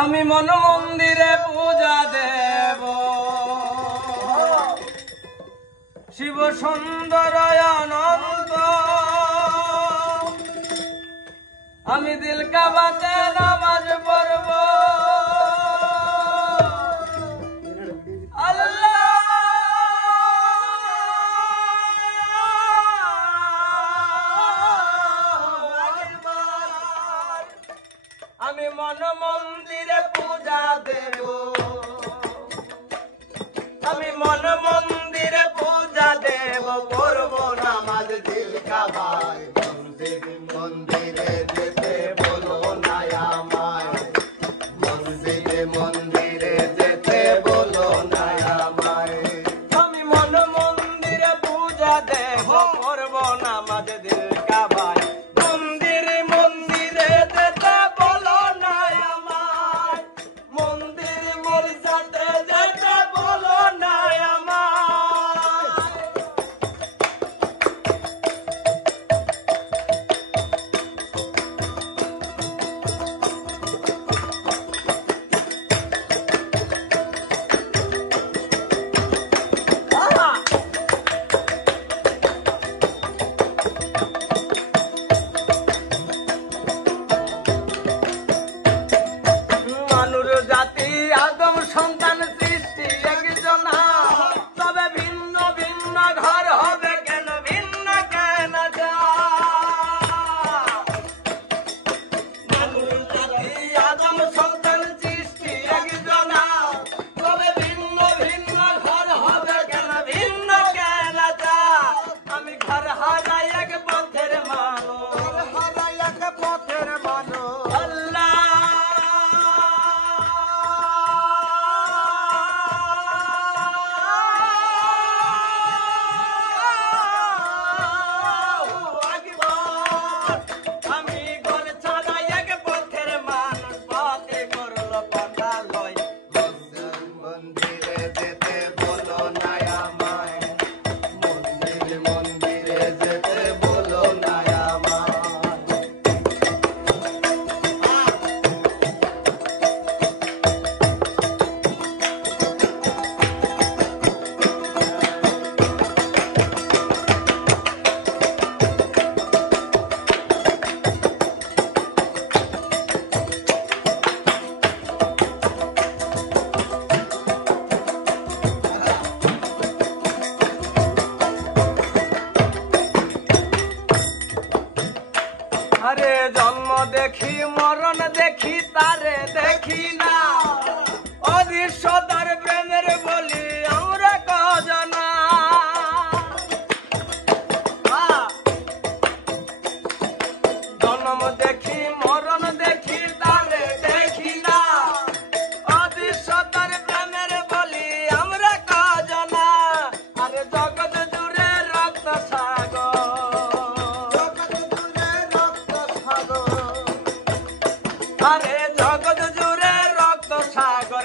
আমি মন মন্দিরে পূজা দেব শিব সুন্দর অনন্ত। আমি দিল কাবাতে নামাজ পড়ব আমি মন মন্দিরে পূজা দেব আমি মন মন্দিরে পূজা দেব করব নামাজ দিল কাবায়। মন্দিরে যেতে বলো না আমায় মন্দিরে মন্দিরে যেতে বলো না আমায়। আমি মন মন্দিরে পূজা দেব করব নামাজ দিল কাবায়। মন্দিরে মন্দিরে যেতে বলো না আমায় মন্দির মরিচাতে যেতে বলো না আমায়। মানুষ জাতি আদম সন্তান সৃষ্টি একজনা, তবে ভিন্ন ভিন্ন ঘর হবে কেন ভিন্ন কেন যা। মানুষ জাতি আদম সন্তান সৃষ্টি একজনা, তবে ভিন্ন ভিন্ন ঘর হবে কেন ভিন্ন কেন যা। আমি ঘর হারাই এক পথের মানুষ হারাই এক পথের মানুষ আল্লাহ আমি ঘর ছাড়াই এক পথের মানুষ পথে করল কথা লয়। মন্দিরে যেতে বলো না আমায় মন্দিরে মন্দিরে যেতে বলো না আমায়। আরে জন্ম দেখি মরণ দেখি তারে দেখি না অদৃশ্যতার প্রেমের বলি আমরা কজনা। জন্ম দেখি মরণ দেখি তারে দেখি না অদৃশ্যতার প্রেমের বলি আমরা কজনা। আরে জগৎ জুড়ে রক্ত সাগর আরে জগৎ জুড়ে রক্ত সাগর